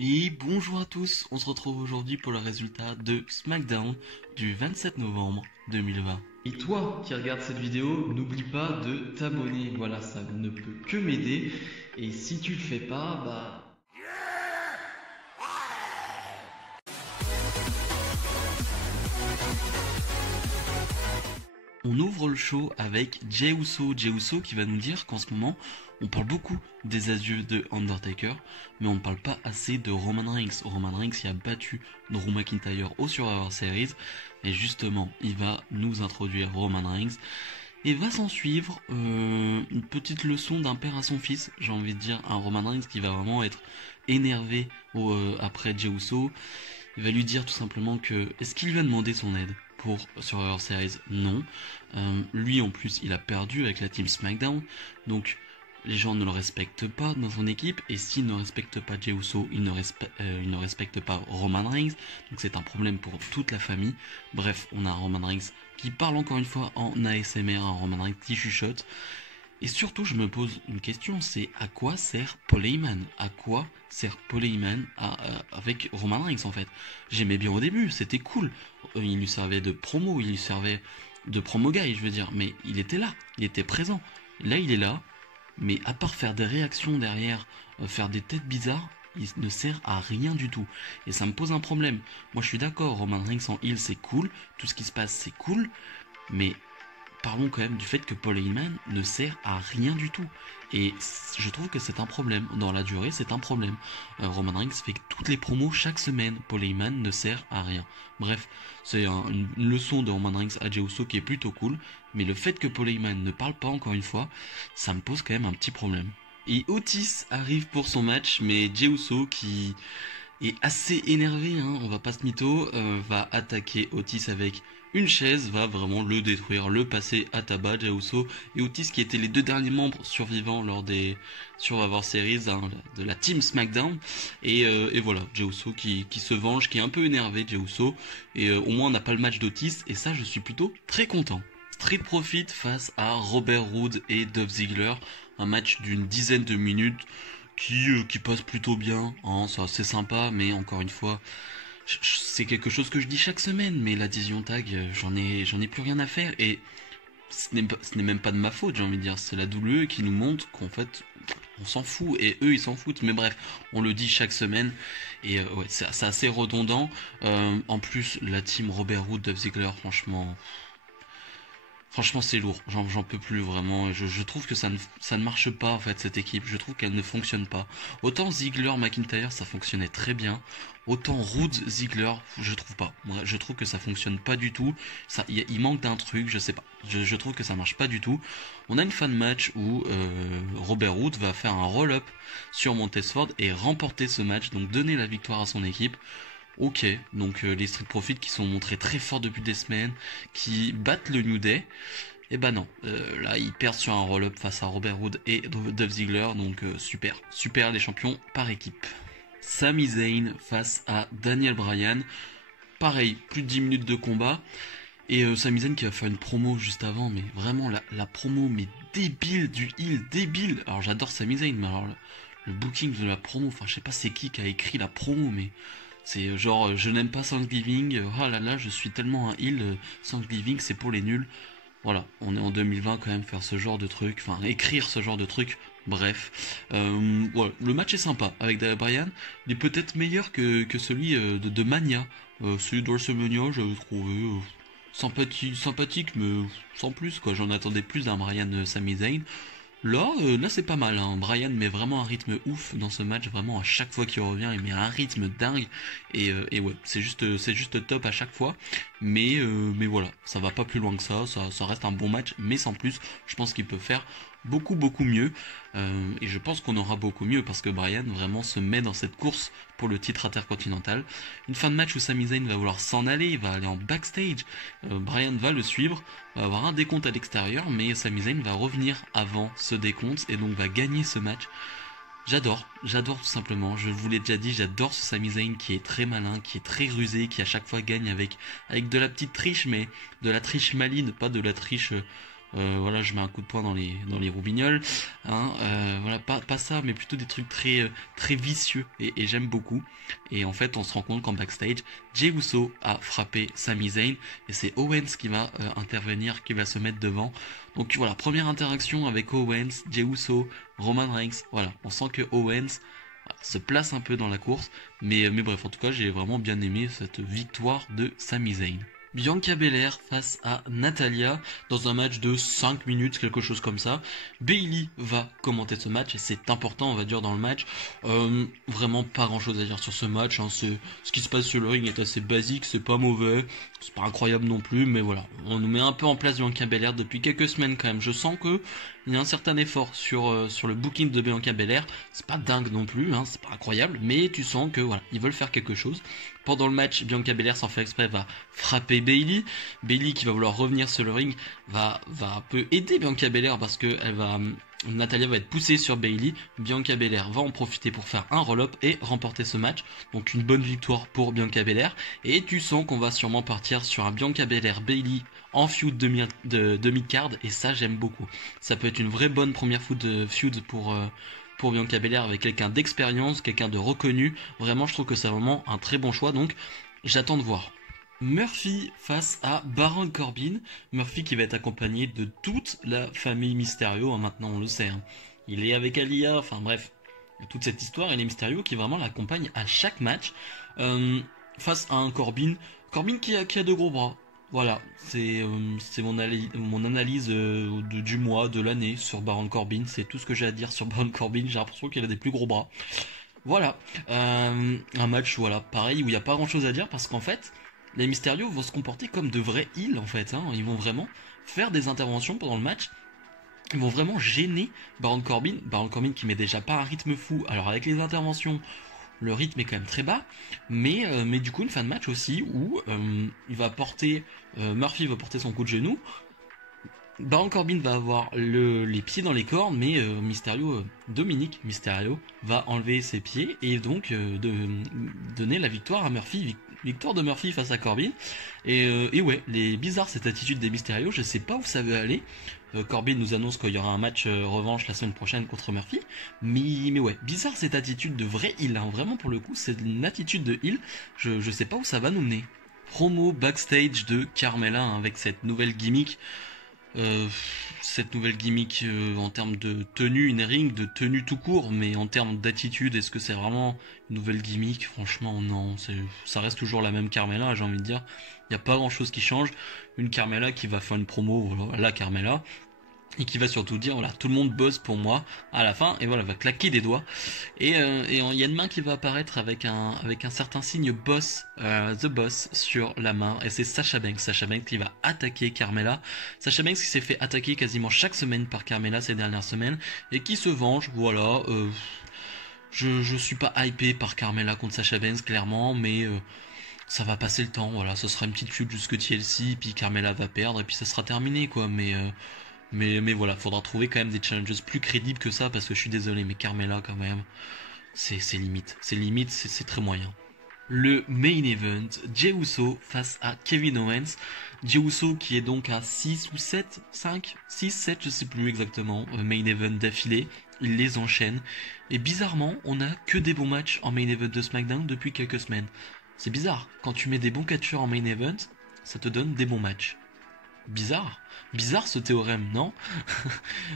Et bonjour à tous, on se retrouve aujourd'hui pour le résultat de SmackDown du 27 novembre 2020. Et toi qui regardes cette vidéo, n'oublie pas de t'abonner, voilà, ça ne peut que m'aider. Et si tu le fais pas, on ouvre le show avec Jey Uso qui va nous dire qu'en ce moment, on parle beaucoup des adieux de Undertaker, mais on ne parle pas assez de Roman Reigns. Roman Reigns qui a battu Drew McIntyre au Survivor Series, et justement, il va nous introduire Roman Reigns. Et va s'en suivre une petite leçon d'un père à son fils, j'ai envie de dire, un Roman Reigns qui va vraiment être énervé après Jey Uso. Il va lui dire tout simplement que, est-ce qu'il lui a demandé son aide pour Survivor Series? Non. Lui en plus il a perdu avec la team SmackDown, donc les gens ne le respectent pas dans son équipe, et s'ils ne respectent pas Jey Uso, ils ne respectent pas Roman Reigns, donc c'est un problème pour toute la famille. Bref, on a un Roman Reigns qui parle encore une fois en ASMR, un Roman Reigns qui chuchote. Et surtout, je me pose une question, c'est à quoi sert Paul Heyman? À quoi sert Paul Heyman avec Roman Reigns en fait? J'aimais bien au début, c'était cool. Il lui servait de promo, il lui servait de promo guy, je veux dire, mais il était là, il était présent. Là, il est là, mais à part faire des réactions derrière, faire des têtes bizarres, il ne sert à rien du tout. Et ça me pose un problème. Moi, je suis d'accord, Roman Reigns en heel, c'est cool, tout ce qui se passe, c'est cool, mais parlons quand même du fait que Paul Heyman ne sert à rien du tout. Et je trouve que c'est un problème. Dans la durée, c'est un problème. Roman Reigns fait toutes les promos chaque semaine. Paul Heyman ne sert à rien. Bref, c'est une leçon de Roman Reigns à Jey Uso qui est plutôt cool. Mais le fait que Paul Heyman ne parle pas encore une fois, ça me pose quand même un petit problème. Et Otis arrive pour son match, mais Jey Uso qui est assez énervé, hein, on va pas se mytho, va attaquer Otis avec une chaise, va vraiment le détruire, le passer à tabac, Jey Uso et Otis qui étaient les deux derniers membres survivants lors des Survivor Series, hein, de la team SmackDown. Et voilà, Jey Uso qui se venge, qui est un peu énervé, Jey Uso, et au moins on n'a pas le match d'Otis, et ça je suis plutôt très content. Street Profit face à Robert Roode et Dolph Ziggler, un match d'une dizaine de minutes qui passe plutôt bien, hein, c'est assez sympa, mais encore une fois, c'est quelque chose que je dis chaque semaine, mais la Division Tag, j'en ai plus rien à faire, et ce n'est même pas de ma faute, j'ai envie de dire, c'est la WWE qui nous montre qu'en fait, on s'en fout, et eux ils s'en foutent, mais bref, on le dit chaque semaine, et ouais, c'est assez redondant. En plus, la team Robert Roode, Dolph Ziggler, franchement, c'est lourd. J'en peux plus vraiment. Je trouve que ça ne marche pas en fait cette équipe. Je trouve qu'elle ne fonctionne pas. Autant Ziggler, McIntyre, ça fonctionnait très bien. Autant Roode, Ziggler, je trouve pas. Moi, je trouve que ça fonctionne pas du tout. Il manque d'un truc, je sais pas. Je trouve que ça marche pas du tout. On a une fan match où Robert Roode va faire un roll-up sur Montesford et remporter ce match, donc donner la victoire à son équipe. Ok, donc les Street Profits qui sont montrés très forts depuis des semaines, qui battent le New Day, et bah non, là ils perdent sur un roll-up face à Robert Roode et Dolph Ziggler, donc super les champions par équipe. Sami Zayn face à Daniel Bryan, pareil, plus de 10 minutes de combat, et Sami Zayn qui va faire une promo juste avant, mais vraiment la promo, mais débile du heel, débile. Alors j'adore Sami Zayn, mais alors le booking de la promo, enfin je sais pas c'est qui a écrit la promo, mais... C'est genre, je n'aime pas Thanksgiving, oh là là, je suis tellement un heel, Thanksgiving c'est pour les nuls. Voilà, on est en 2020 quand même, faire ce genre de truc, enfin écrire ce genre de truc, bref. Voilà, le match est sympa avec Daniel Bryan, il est peut-être meilleur que celui de Mania. Celui de WrestleMania, j'avais trouvé sympathique, mais sans plus quoi, j'en attendais plus d'un Bryan Sami Zayn. Là c'est pas mal, hein. Bryan met vraiment un rythme ouf dans ce match, vraiment à chaque fois qu'il revient, il met un rythme dingue, et ouais, c'est juste top à chaque fois, mais voilà, ça va pas plus loin que ça reste un bon match, mais sans plus, je pense qu'il peut faire beaucoup mieux, et je pense qu'on aura beaucoup mieux parce que Bryan vraiment se met dans cette course pour le titre intercontinental. Une fin de match où Sami Zayn va vouloir s'en aller, il va aller en backstage, Bryan va le suivre, va avoir un décompte à l'extérieur, mais Sami Zayn va revenir avant ce décompte et donc va gagner ce match. J'adore tout simplement, je vous l'ai déjà dit, j'adore ce Sami Zayn qui est très malin, qui est très rusé, qui à chaque fois gagne avec de la petite triche, mais de la triche maligne, pas de la triche voilà, je mets un coup de poing dans les roubignoles, hein, voilà, pas ça, mais plutôt des trucs très vicieux, et j'aime beaucoup. Et en fait, on se rend compte qu'en backstage, Jey Uso a frappé Sami Zayn, et c'est Owens qui va intervenir, qui va se mettre devant. Donc voilà, première interaction avec Owens, Jey Uso, Roman Reigns, voilà, on sent que Owens se place un peu dans la course, mais bref, en tout cas, j'ai vraiment bien aimé cette victoire de Sami Zayn. Bianca Belair face à Natalya dans un match de 5 minutes, quelque chose comme ça. Bayley va commenter ce match et c'est important, on va dire, dans le match. Vraiment pas grand chose à dire sur ce match, hein. Ce qui se passe sur le ring est assez basique, c'est pas mauvais, c'est pas incroyable non plus, mais voilà. On nous met un peu en place Bianca Belair depuis quelques semaines quand même. Je sens que il y a un certain effort sur le booking de Bianca Belair. C'est pas dingue non plus, hein, c'est pas incroyable, mais tu sens que voilà, ils veulent faire quelque chose. Pendant le match, Bianca Belair, sans faire exprès, va frapper Bayley. Bayley, qui va vouloir revenir sur le ring, va un peu aider Bianca Belair parce que Natalya va être poussée sur Bayley. Bianca Belair va en profiter pour faire un roll-up et remporter ce match. Donc une bonne victoire pour Bianca Belair. Et tu sens qu'on va sûrement partir sur un Bianca Belair Bayley en feud de mid-card. Et ça, j'aime beaucoup. Ça peut être une vraie bonne première feud pour Bianca Belair avec quelqu'un d'expérience, quelqu'un de reconnu. Vraiment, je trouve que c'est vraiment un très bon choix. Donc, j'attends de voir. Murphy face à Baron Corbin. Murphy qui va être accompagné de toute la famille Mysterio, hein, maintenant on le sait. Hein. Il est avec Aliyah, enfin bref, toute cette histoire, et les Mysterio qui vraiment l'accompagnent à chaque match. Face à un Corbin qui a de gros bras. Voilà, c'est mon analyse du mois, de l'année sur Baron Corbin. C'est tout ce que j'ai à dire sur Baron Corbin. J'ai l'impression qu'il a des plus gros bras. Voilà, un match, voilà, pareil, où il n'y a pas grand chose à dire parce qu'en fait, les Mysterio vont se comporter comme de vrais heels en fait, hein. Ils vont vraiment faire des interventions pendant le match. Ils vont vraiment gêner Baron Corbin. Baron Corbin qui met déjà pas un rythme fou. Alors avec les interventions, le rythme est quand même très bas. Mais du coup, une fin de match aussi où il va porter, Murphy va porter son coup de genou. Baron Corbin va avoir les pieds dans les cordes, mais Dominique Mysterio va enlever ses pieds et donc donner la victoire à Murphy. Victoire de Murphy face à Corbin. Et ouais, les bizarres cette attitude des Mysterio, je sais pas où ça veut aller. Corbin nous annonce qu'il y aura un match revanche la semaine prochaine contre Murphy. Mais ouais, bizarre cette attitude de vrai heel, hein. Vraiment pour le coup, c'est une attitude de heel. Je sais pas où ça va nous mener. Promo backstage de Carmella, hein, avec cette nouvelle gimmick. En termes de tenue in-ring, de tenue tout court, mais en termes d'attitude, est-ce que c'est vraiment une nouvelle gimmick? Franchement, non, ça reste toujours la même Carmella, j'ai envie de dire. Il n'y a pas grand-chose qui change. Une Carmella qui va faire une promo, voilà, la Carmella, et qui va surtout dire, voilà, tout le monde bosse pour moi à la fin, et voilà, va claquer des doigts. Et il y a une main qui va apparaître avec un certain signe boss, The Boss, sur la main, et c'est Sasha Banks qui va attaquer Carmella. Sasha Banks qui s'est fait attaquer quasiment chaque semaine par Carmella ces dernières semaines, et qui se venge, voilà. Je suis pas hypé par Carmella contre Sasha Banks, clairement, mais ça va passer le temps, voilà, ce sera une petite feud jusque TLC, puis Carmella va perdre, et puis ça sera terminé, quoi, mais voilà, faudra trouver quand même des challenges plus crédibles que ça, parce que je suis désolé, mais Carmella quand même, c'est limite, c'est très moyen. Le main event, Jey Uso face à Kevin Owens. Jey Uso qui est donc à 6 ou 7, 5, 6, 7, je sais plus exactement, main event d'affilée. Il les enchaîne. Et bizarrement, on n'a que des bons matchs en main event de SmackDown depuis quelques semaines. C'est bizarre, quand tu mets des bons catcheurs en main event, ça te donne des bons matchs. Bizarre ce théorème, non?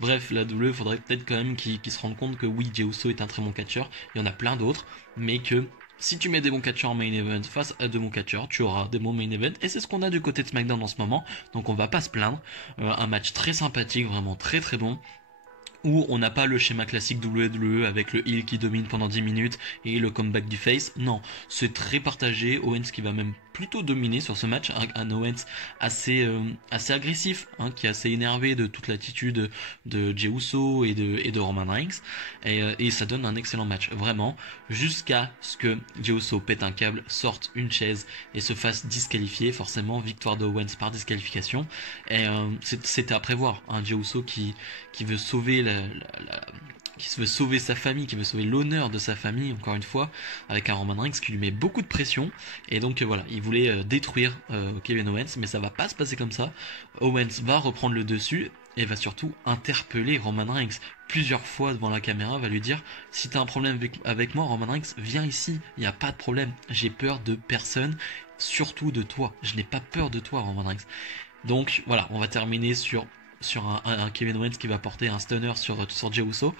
Bref, la WWE, faudrait peut-être quand même qu'ils se rendent compte que oui, Jey Uso est un très bon catcheur, il y en a plein d'autres, mais que si tu mets des bons catcheurs en main event face à de bons catcheurs, tu auras des bons main event, et c'est ce qu'on a du côté de SmackDown en ce moment, donc on va pas se plaindre. Un match très sympathique, vraiment très très bon, où on n'a pas le schéma classique WWE avec le heel qui domine pendant 10 minutes et le comeback du face. Non, c'est très partagé. Owens qui va même plutôt dominer sur ce match, un Owens assez agressif, hein, qui est assez énervé de toute l'attitude de Jey Uso et de Roman Reigns, et ça donne un excellent match, vraiment, jusqu'à ce que Jey Uso pète un câble, sorte une chaise et se fasse disqualifier. Forcément, victoire de Owens par disqualification, et c'était à prévoir, un Jey Uso qui veut sauver qui se veut sauver sa famille, qui veut sauver l'honneur de sa famille, encore une fois, avec un Roman Reigns qui lui met beaucoup de pression. Et donc voilà, il voulait détruire Kevin Owens, mais ça va pas se passer comme ça. Owens va reprendre le dessus et va surtout interpeller Roman Reigns plusieurs fois devant la caméra, va lui dire: si t'as un problème avec moi, Roman Reigns, viens ici, il n'y a pas de problème, j'ai peur de personne, surtout de toi, je n'ai pas peur de toi, Roman Reigns. Donc voilà, on va terminer sur un Kevin Owens qui va porter un stunner sur Jey Uso,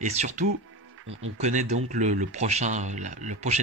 et surtout on connaît donc le prochain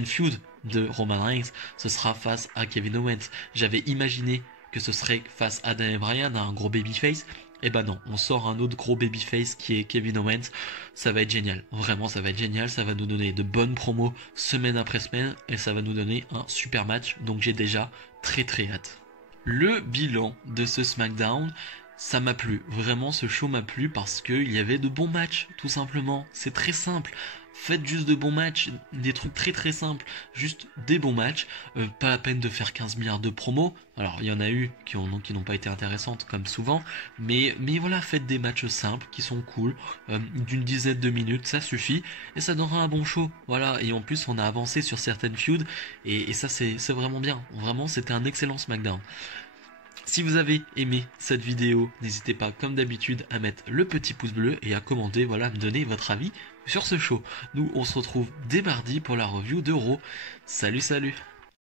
feud de Roman Reigns, ce sera face à Kevin Owens. J'avais imaginé que ce serait face à Daniel Bryan, un gros babyface. Et bah non, on sort un autre gros babyface qui est Kevin Owens. Ça va être génial, vraiment ça va être génial, ça va nous donner de bonnes promos semaine après semaine et ça va nous donner un super match, donc j'ai déjà très très hâte. Le bilan de ce SmackDown, ça m'a plu, vraiment ce show m'a plu parce qu'il y avait de bons matchs, tout simplement, c'est très simple. Faites juste de bons matchs, des trucs très très simples, juste des bons matchs, pas la peine de faire 15 milliards de promos. Alors il y en a eu qui n'ont pas été intéressantes comme souvent, mais voilà, faites des matchs simples qui sont cool, d'une dizaine de minutes, ça suffit, et ça donnera un bon show. Voilà, et en plus on a avancé sur certaines feuds, et ça c'est vraiment bien, vraiment c'était un excellent SmackDown. Si vous avez aimé cette vidéo, n'hésitez pas comme d'habitude à mettre le petit pouce bleu et à commenter, voilà, me donner votre avis sur ce show. Nous on se retrouve dès mardi pour la review de Raw. Salut salut.